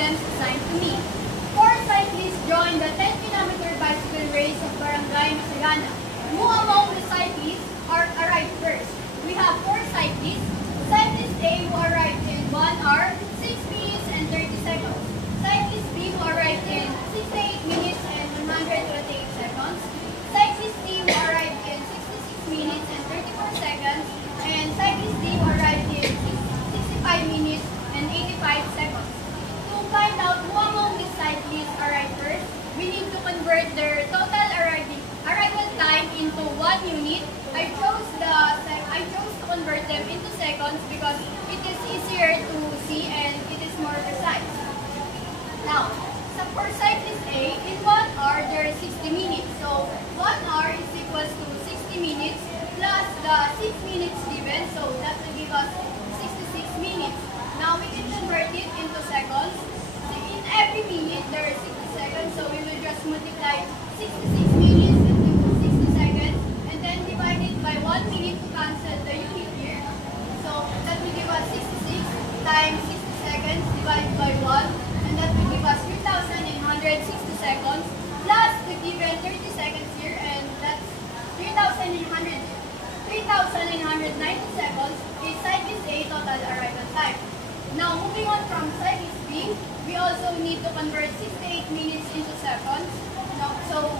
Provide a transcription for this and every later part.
problems assigned to me. 4 cyclists joined the 10-kilometer bicycle race of Barangay Masagana. Who among the cyclists arrived first? We have 4 cyclists. Cyclist A who arrived in 1 hour, 6 minutes and 30 seconds. Cyclist B who arrived in 68 minutes and 128 seconds. Cyclist C who arrived in 66 minutes and 34 seconds. And cyclist D who arrived in 65 minutes and 85 seconds. To find out who among these cyclists arrived first, we need to convert their total arrival time into 1 unit. I chose to convert them into seconds because it is easier to see and it is more precise. Now, for cyclist A, in 1 hour there is 60 minutes. So 1 hour is equals to 60 minutes plus the 6 minutes given. So that will give us 66 minutes. Now we can convert it into seconds. In every minute there is 60 seconds. So we will just multiply 66 minutes into 60 seconds and then divide it by 1 minute to cancel the unit here. So that will give us 66 times 60 seconds divided by 1. And that will give us 3,860 seconds plus the given 30 seconds here, and that's 3,890 seconds is cyclist A total arrival time. Now moving on from cyclist B, we also need to convert 68 minutes into seconds. So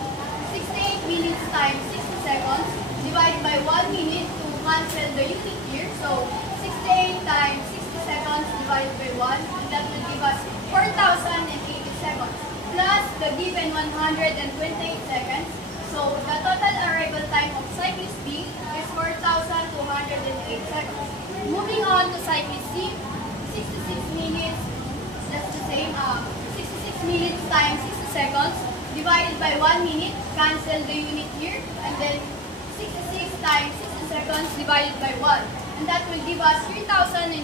68 minutes times 60 seconds divided by 1 minute to cancel the unit here. So 68 times 60 seconds divided by 1, and that will give us 4,080 seconds plus the given 128 seconds. So the total arrival time of cyclist B is 4,208 seconds. Moving on to cyclist C, 66 minutes, that's the same, 66 minutes times 60 seconds divided by 1 minute, cancel the unit here, and then 66 times 60 seconds divided by 1. And that will give us 3,960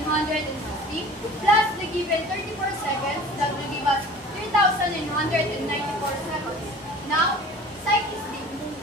plus the given 34 seconds, that will give us 3,994 seconds. Now, cyclist D,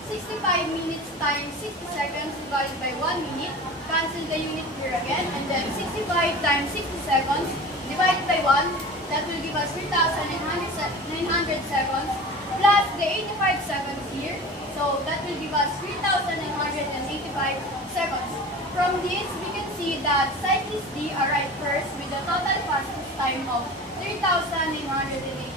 65 minutes times 60 seconds divided by 1 minute, cancel the unit here again, and then 65 times 60 seconds divided by 1, that will give us 3,900 seconds plus the 85 seconds here, so that will give us 3,985 seconds. From this, we can see that cyclist D arrived first with a total fastest time of 3,980